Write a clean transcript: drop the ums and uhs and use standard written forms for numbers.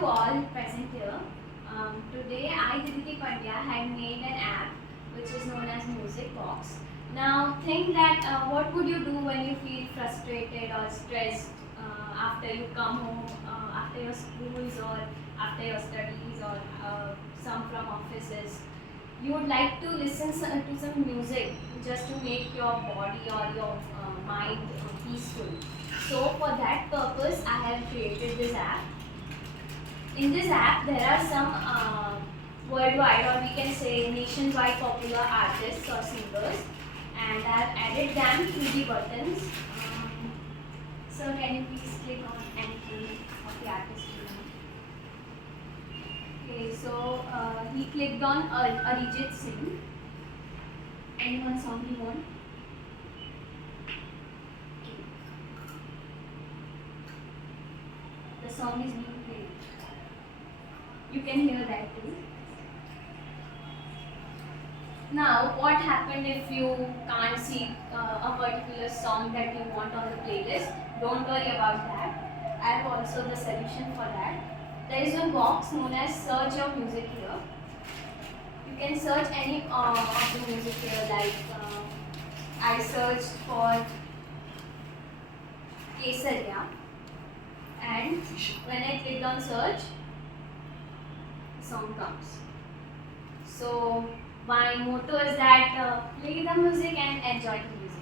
you all present here. Today I, Deedhiti, had made an app which is known as Music Box. Now think that what would you do when you feel frustrated or stressed after you come home, after your schools or after your studies or some from offices. You would like to listen to some music just to make your body or your mind peaceful. So for that purpose I have created this app. In this app, there are some worldwide or we can say nationwide popular artists or singers, and I have added them to the buttons. So can you please click on any of the artist you want? Okay, so he clicked on Arijit Singh. Anyone song you want? The song is being played. You can hear that too. Now, what happened if you can't see a particular song that you want on the playlist? Don't worry about that. I have also the solution for that. There is a box known as Search Your Music here. You can search any of the music here, like I searched for Kesaria, and when I clicked on search, song comes. So my motto is that play the music and enjoy the music.